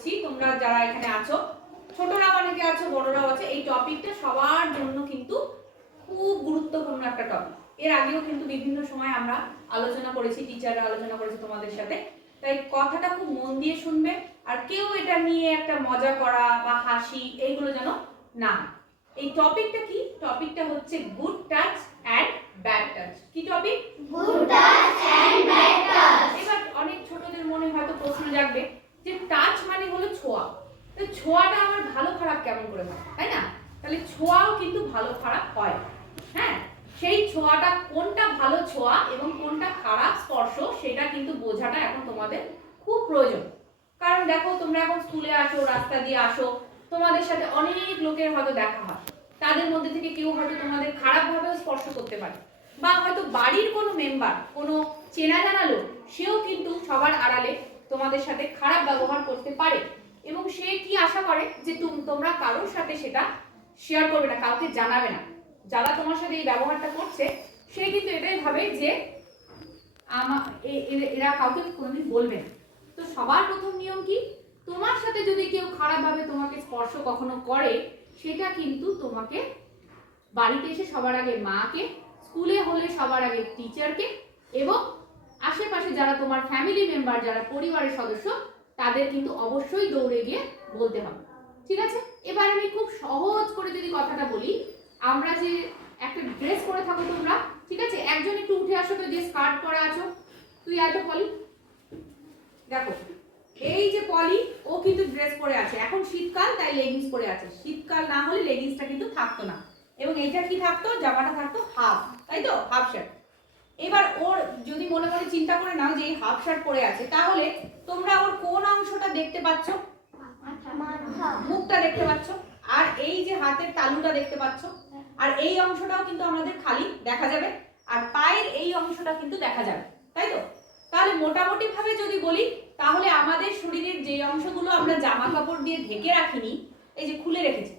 করছি, তোমরা যারা এখানে আছো, ছোটরা অনেকে আছো, বড়রাও আছে, এই টপিকটা সবার জন্য কিন্তু খুব গুরুত্বপূর্ণ একটা টপিক। এর আগেও কিন্তু বিভিন্ন সময় আমরা আলোচনা করেছি, টিচাররা আলোচনা করেছে তোমাদের সাথে, তাই কথাটা খুব মন দিয়ে শুনবে। আর কেউ এটা নিয়ে একটা মজা করা বা হাসি এইগুলো যেন না। এই টপিকটা কি? টপিকটা হচ্ছে good touch and bad touch. কি topic? Good touch and bad touch. এবার অনেক ছোটদের মনে হয়তো প্রশ্ন জাগবে যে টাচ মানে হলো ছোঁয়া, তো ছোঁয়াটা আমার ভালো খারাপ কেমন করে হয়, তাই না? তাহলে ছোঁয়াও কিন্তু ভালো খারাপ হয়। হ্যাঁ, সেই ছোঁয়াটা কোনটা ভালো ছোঁয়া এবং কোনটা খারাপ স্পর্শ সেটা কিন্তু বোঝাটা এখন তোমাদের খুব প্রয়োজন। কারণ দেখো, তোমরা এখন স্কুলে আসো, রাস্তা দিয়ে আসো, তোমাদের সাথে অনেক লোকের হয়তো দেখা হয়, তাদের মধ্যে থেকে কেউ হয়তো তোমাদের খারাপভাবেও স্পর্শ করতে পারে, বা হয়তো বাড়ির কোনো মেম্বার, কোনো চেনা জানা লোক, সেও কিন্তু সবার আড়ালে তোমাদের সাথে খারাপ ব্যবহার করতে পারে, এবং সে কি আশা করে যে তোমরা কারোর সাথে সেটা শেয়ার করবে না, কাউকে জানাবে না। যারা তোমার সাথে এই ব্যবহারটা করছে সে কিন্তু এটাই ভাবে যে এরা কাউকে কোনোদিন বলবে না। তো সবার প্রথম নিয়ম কি? তোমার সাথে যদি কেউ খারাপভাবে তোমাকে স্পর্শ কখনো করে, সেটা কিন্তু তোমাকে বাড়িতে এসে সবার আগে মাকে, স্কুলে হলে সবার আগে টিচারকে, এবং আশেপাশে যারা তোমার ফ্যামিলি মেম্বার, যারা পরিবারের সদস্য, তাদের কিন্তু অবশ্যই দৌড়ে গিয়ে বলতে হবে। ঠিক আছে? এবার আমি খুব সহজ করে যদি কথাটা বলি, আমরা যে একটা ড্রেস পরে থাকো তোমরা, ঠিক আছে? একজন একটু উঠে আসো তো, যে স্কার্ট পরা আছো, তুই এত পলি, দেখো এই যে পলি, ও কিন্তু ড্রেস পরে আছে, এখন শীতকাল তাই লেগিংস পরে আছে, শীতকাল না হলে লেগিংসটা কিন্তু থাকতো না, এবং এইটা কি থাকতো? জামাটা থাকতো হাফ, তাই তো, হাফ শার্ট। এবার ওর যদি মনে মনে চিন্তা করে নাও যে এই হাফ শার্ট পরে আছে, তাহলে তোমরা ওর কোন অংশটা দেখতে পাচ্ছ? মুখটা দেখতে পাচ্ছ, আর এই যে হাতের তালুটা দেখতে পাচ্ছ, আর এই অংশটাও কিন্তু আমাদের খালি দেখা যাবে, আর পায়ের এই অংশটা কিন্তু দেখা যাবে, তাই তো? তাহলে মোটামুটি ভাবে যদি বলি, তাহলে আমাদের শরীরের যে অংশগুলো আমরা জামা কাপড় দিয়ে ঢেকে রাখিনি, এই যে খুলে রেখেছি,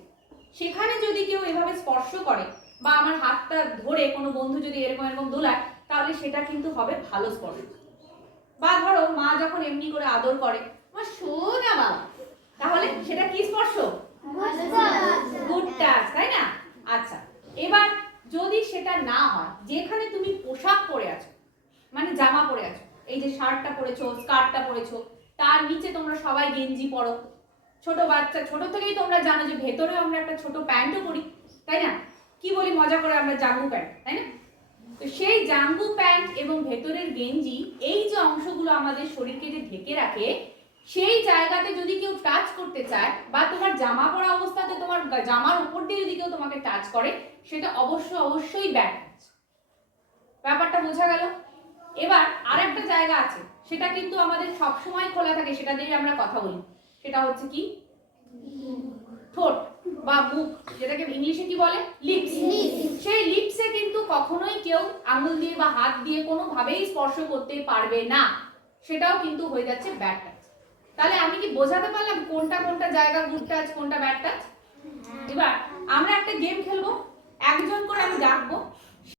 সেখানে যদি কেউ এভাবে স্পর্শ করে, বা আমার হাতটা ধরে কোনো বন্ধু যদি এরকম এরকম দোলায়, তাহলে সেটা কিন্তু হবে ভালো স্পর্শ। বা ধরো মা যখন এমনি করে আদর করে, মা সোনা বাবা, তাহলে সেটা কি স্পর্শ? গুড টাচ, তাই না? আচ্ছা, এবার যদি সেটা না হয়, যেখানে তুমি পোশাক পরে আছো, মানে জামা পরে আছো, এই যে শার্টটা পরেছো, স্কার্টটা পরেছো, তার নিচে তোমরা সবাই গেঞ্জি পরো, ছোট বাচ্চা, ছোট থেকেই তোমরা জানো যে ভেতরে আমরা একটা ছোট প্যান্টও পরি, তাই না? কি বলি মজা করে আমরা, জাঙ্গু প্যান্ট, তাই না? তো সেই জাঙ্গু প্যান্ট এবং ভেতরের গেঞ্জি, এই যে অংশগুলো আমাদের শরীরকে যে ঢেকে রাখে, সেই জায়গাতে যদি কেউ টাচ করতে চায়, বা তোমার জামা পরা অবস্থাতে তোমার জামার উপর দিয়ে যদি কেউ তোমাকে টাচ করে, সেটা অবশ্যই ব্যাড টাচ। ব্যাপারটা বোঝা গেল? এবার আরেকটা জায়গা আছে, সেটা কিন্তু আমাদের সব সময় খোলা থাকে, সেটা দিয়ে আমরা কথা বলি, সেটা হচ্ছে কি? ঠোঁট বা মুখ, যেটাকে ইংলিশে কি বলে? লিপস। সেই লিপসে কিন্তু কখনোই কেউ আঙুল দিয়ে বা হাত দিয়ে কোনোভাবেই স্পর্শ করতে পারবে না, সেটাও কিন্তু হয়ে যাচ্ছে ব্যাড টাচ। তাহলে আমি কি বোঝাতে পারলাম কোনটা কোনটা জায়গা গুড টাচ, কোনটা ব্যাড টাচ? এবার আমরা একটা গেম খেলবো, একজন করে আমি ডাকবো,